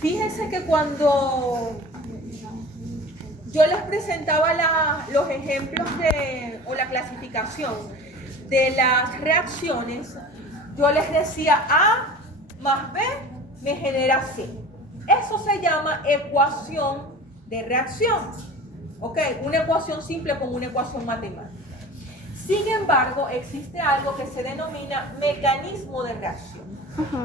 Fíjense que cuando yo les presentaba los ejemplos o la clasificación de las reacciones, yo les decía A más B me genera C. Eso se llama ecuación de reacción. ¿Ok? Una ecuación simple como una ecuación matemática. Sin embargo, existe algo que se denomina mecanismo de reacción.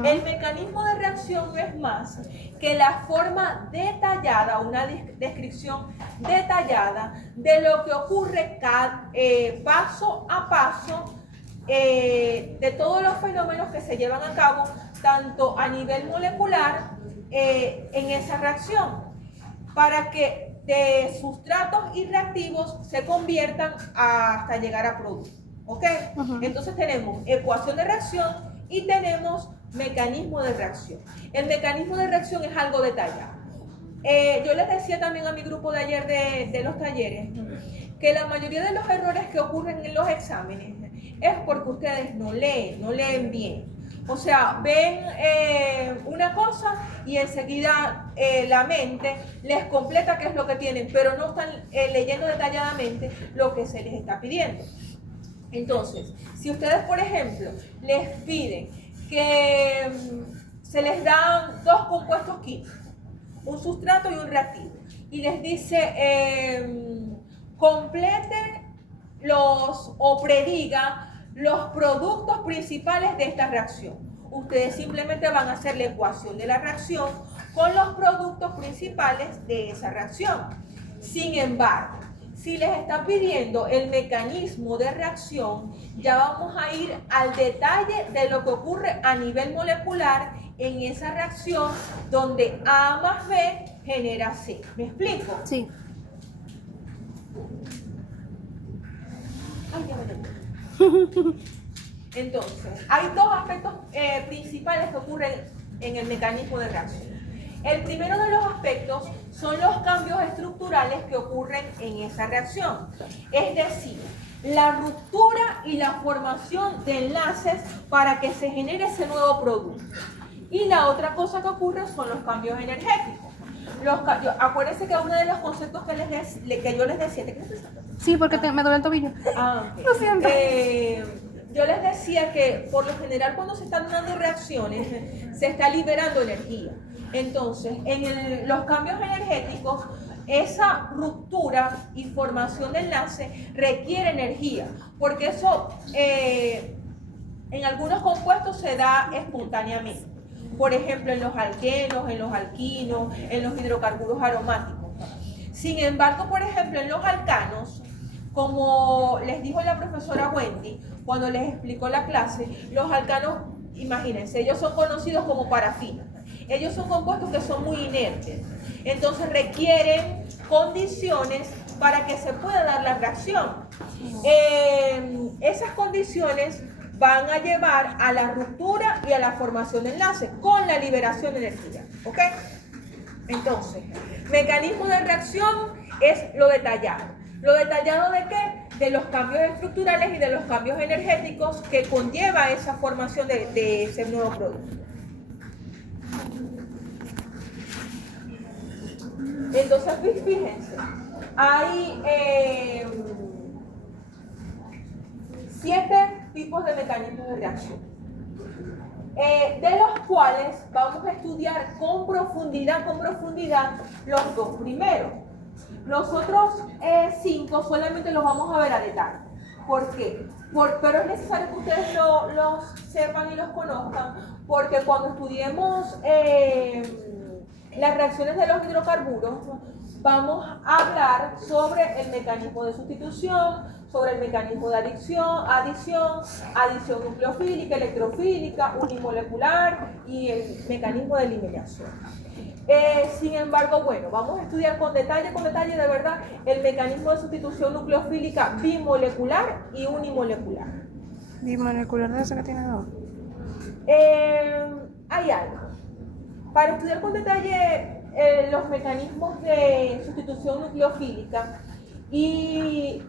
El mecanismo de reacción no es más que la forma detallada, una descripción detallada de lo que ocurre paso a paso de todos los fenómenos que se llevan a cabo tanto a nivel molecular en esa reacción, para que de sustratos y reactivos se conviertan hasta llegar a productos. ¿Ok? Entonces tenemos ecuación de reacción y tenemos mecanismo de reacción. El mecanismo de reacción es algo detallado. Yo les decía también a mi grupo de ayer de los talleres que la mayoría de los errores que ocurren en los exámenes es porque ustedes no leen bien. O sea, ven una cosa y enseguida la mente les completa qué es lo que tienen, pero no están leyendo detalladamente lo que se les está pidiendo. Entonces, si ustedes, por ejemplo, les piden que se les dan dos compuestos químicos, un sustrato y un reactivo, y les dice complete o prediga los productos principales de esta reacción. Ustedes simplemente van a hacer la ecuación de la reacción con los productos principales de esa reacción. Sin embargo, si les está pidiendo el mecanismo de reacción, ya vamos a ir al detalle de lo que ocurre a nivel molecular en esa reacción donde A más B genera C. ¿Me explico? Sí. Ay, ya me Entonces, hay dos aspectos principales que ocurren en el mecanismo de reacción. El primero de los aspectos son los cambios estructurales que ocurren en esa reacción. Es decir, la ruptura y la formación de enlaces para que se genere ese nuevo producto. Y la otra cosa que ocurre son los cambios energéticos. Acuérdense que uno de los conceptos que yo les decía... Sí, porque me duele el tobillo. Okay. Lo siento. Yo les decía que por lo general cuando se están dando reacciones se está liberando energía. Entonces, en los cambios energéticos, esa ruptura y formación de enlace requiere energía, porque eso en algunos compuestos se da espontáneamente. Por ejemplo, en los alquenos, en los alquinos, en los hidrocarburos aromáticos. Sin embargo, por ejemplo, en los alcanos, como les dijo la profesora Wendy cuando les explicó la clase, los alcanos, imagínense, ellos son conocidos como parafina. Ellos son compuestos que son muy inertes. Entonces requieren condiciones para que se pueda dar la reacción. Esas condiciones van a llevar a la ruptura y a la formación de enlaces con la liberación de energía. ¿Ok? Entonces, mecanismo de reacción es lo detallado. ¿Lo detallado de qué? De los cambios estructurales y de los cambios energéticos que conlleva esa formación de ese nuevo producto. Entonces, fíjense, hay 7 tipos de mecanismos de reacción, de los cuales vamos a estudiar con profundidad los 2 primeros. Los otros 5 solamente los vamos a ver a detalle. ¿Por qué? Pero es necesario que ustedes los sepan y los conozcan, porque cuando estudiemos las reacciones de los hidrocarburos, vamos a hablar sobre el mecanismo de sustitución, sobre el mecanismo de adición nucleofílica, electrofílica, unimolecular y el mecanismo de eliminación. Sin embargo, bueno, vamos a estudiar con detalle de verdad el mecanismo de sustitución nucleofílica bimolecular y unimolecular. Bimolecular de esa que tiene dos. Hay algo. Para estudiar con detalle los mecanismos de sustitución nucleofílica y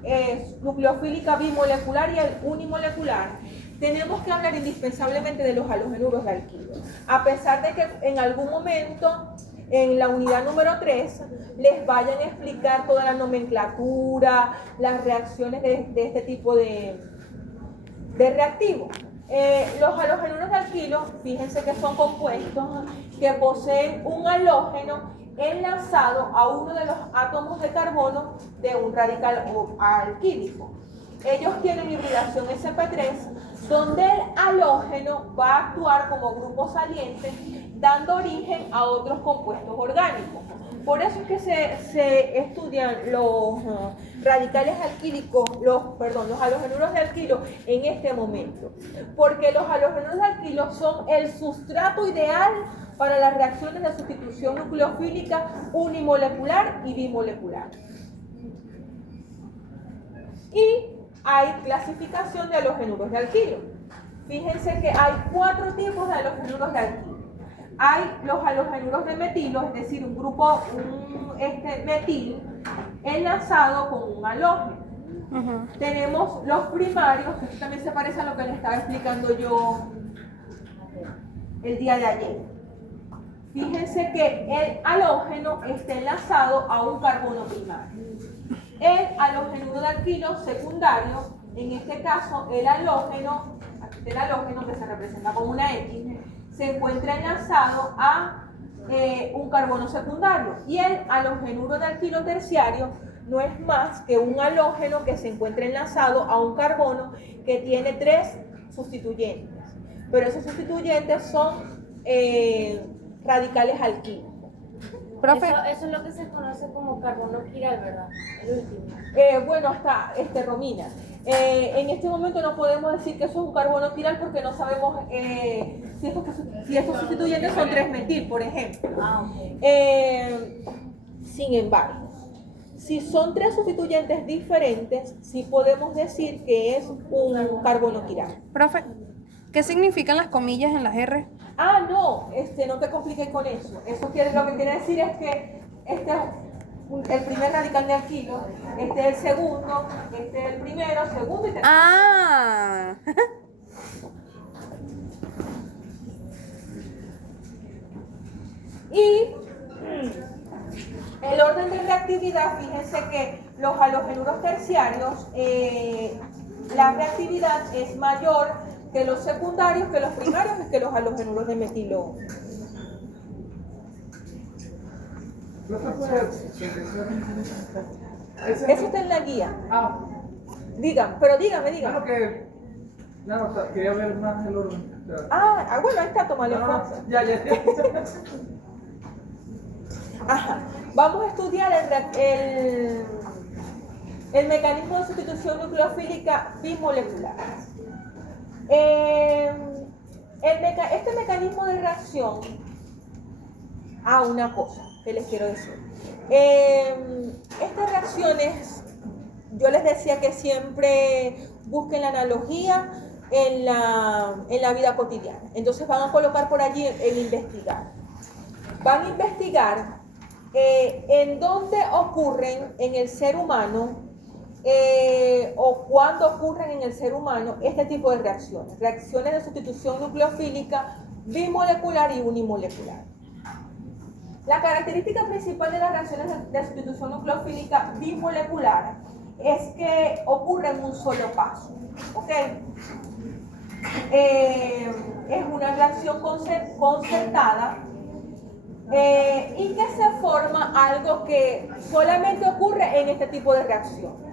nucleofílica bimolecular y el unimolecular, tenemos que hablar indispensablemente de los halogenuros de alquilo. A pesar de que en algún momento en la unidad número 3 les vayan a explicar toda la nomenclatura, las reacciones de este tipo de reactivos. Los halogénuros de alquilo, fíjense que son compuestos que poseen un halógeno enlazado a uno de los átomos de carbono de un radical alquílico. Ellos tienen hibridación sp3, donde el halógeno va a actuar como grupo saliente, dando origen a otros compuestos orgánicos. Por eso es que se estudian los radicales alquílicos, los halogénuros de alquilo en este momento. Porque los halogénuros de alquilo son el sustrato ideal para las reacciones de sustitución nucleofílica unimolecular y bimolecular. Y hay clasificación de halogénuros de alquilo. Fíjense que hay 4 tipos de halogénuros de alquilo. Hay los halogénuros de metilo, es decir, un grupo, metil enlazado con un halógeno. Tenemos los primarios, que esto también se parece a lo que les estaba explicando yo el día de ayer. Fíjense que el halógeno está enlazado a un carbono primario. El halogénuro de alquilo secundario, en este caso el halógeno, aquí está el halógeno que se representa como una X, se encuentra enlazado a un carbono secundario. Y el halogénuro de alquilo terciario no es más que un halógeno que se encuentra enlazado a un carbono que tiene 3 sustituyentes. Pero esos sustituyentes son radicales alquilos. Profe, eso es lo que se conoce como carbono quiral, ¿verdad? El último. Bueno, hasta romina. En este momento no podemos decir que eso es un carbono quiral porque no sabemos si estos sustituyentes son 3-metil, por ejemplo. Sin embargo, si son 3 sustituyentes diferentes, sí podemos decir que es un carbono quiral. Profe, ¿qué significan las comillas en las R? No, no te compliques con eso. Eso lo que quiere decir es que este es el primer radical de alquilo, este es el segundo, este es el primero, segundo y tercero. Ah. Y el orden de reactividad, fíjense que los halogénuros terciarios, la reactividad es mayor que los secundarios, que los primarios y que los halogénuros de metilo. Eso está en la guía. Dígame. Bueno, que no, quería ver más el orden. Bueno, ahí está, tómale. Ya. Ajá. Vamos a estudiar el mecanismo de sustitución nucleofílica bimolecular. Este mecanismo de reacción, una cosa que les quiero decir. Estas reacciones, yo les decía que siempre busquen la analogía en la vida cotidiana. Entonces van a colocar por allí el investigar. Van a investigar en dónde ocurren en el ser humano o cuándo ocurren en el ser humano este tipo de reacciones. Reacciones de sustitución nucleofílica bimolecular y unimolecular. La característica principal de las reacciones de sustitución nucleofílica bimolecular es que ocurre en un solo paso. ¿Ok? Es una reacción concertada y que se forma algo que solamente ocurre en este tipo de reacción.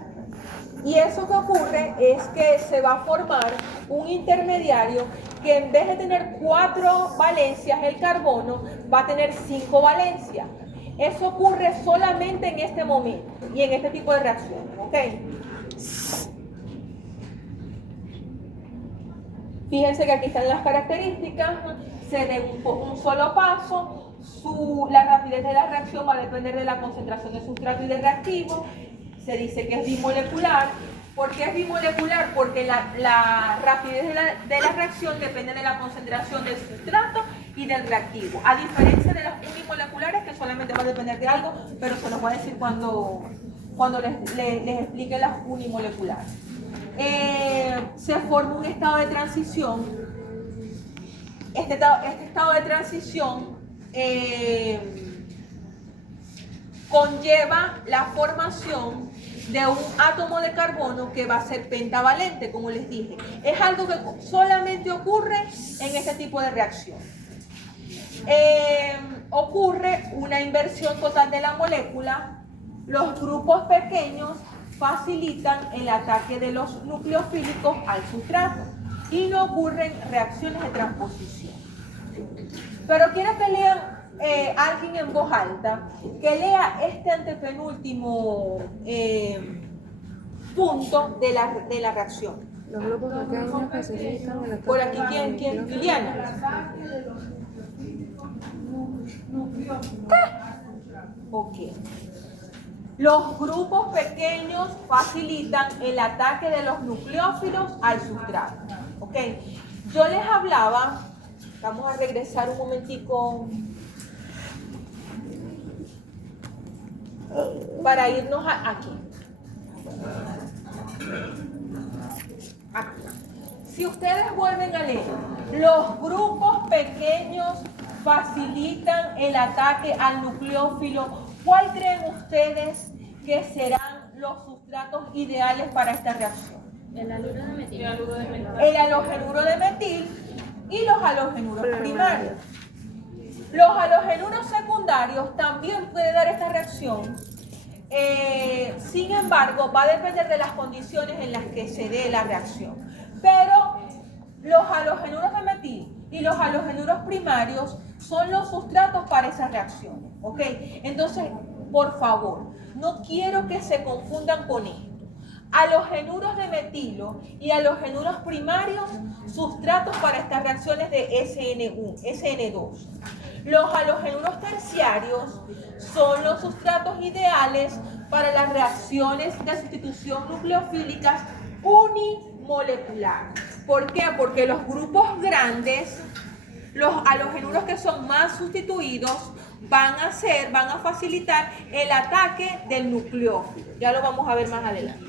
Y eso que ocurre es que se va a formar un intermediario que en vez de tener 4 valencias, el carbono va a tener 5 valencias. Eso ocurre solamente en este momento y en este tipo de reacción. ¿Ok? Fíjense que aquí están las características. Se de un solo paso. La rapidez de la reacción va a depender de la concentración de sustrato y de reactivo. Se dice que es bimolecular. ¿Por qué es bimolecular? Porque la rapidez de la reacción depende de la concentración del sustrato y del reactivo. A diferencia de las unimoleculares, que solamente va a depender de algo, pero se los voy a decir cuando les explique las unimoleculares. Se forma un estado de transición. Este estado de transición conlleva la formación de un átomo de carbono que va a ser pentavalente, como les dije. Es algo que solamente ocurre en este tipo de reacción. Ocurre una inversión total de la molécula. Los grupos pequeños facilitan el ataque de los nucleofílicos al sustrato y no ocurren reacciones de transposición. Pero quiero que lean alguien en voz alta, que lea este antepenúltimo punto de la reacción. Los grupos pequeños facilitan el ataque. Por aquí, ¿quién? Liliana. Ok. Los grupos pequeños facilitan el ataque de los nucleófilos al sustrato. Ok. Yo les hablaba, vamos a regresar un momentico para irnos aquí. Aquí. Si ustedes vuelven a leer, los grupos pequeños facilitan el ataque al nucleófilo. ¿Cuál creen ustedes que serán los sustratos ideales para esta reacción? El haluro de metil. El halogenuro de metil y los halogenuros primarios. Los halogenuros secundarios también pueden dar esta reacción. Sin embargo, va a depender de las condiciones en las que se dé la reacción. Pero los halogenuros de metil y los halogenuros primarios son los sustratos para esas reacciones. ¿Ok? Entonces, por favor, no quiero que se confundan con esto. Halogenuros de metilo y halogenuros primarios, sustratos para estas reacciones de SN2. Los halogenuros terciarios son los sustratos ideales para las reacciones de sustitución nucleofílicas unimoleculares. ¿Por qué? Porque los grupos grandes, los halogenuros que son más sustituidos, van a facilitar el ataque del nucleófilo. Ya lo vamos a ver más adelante.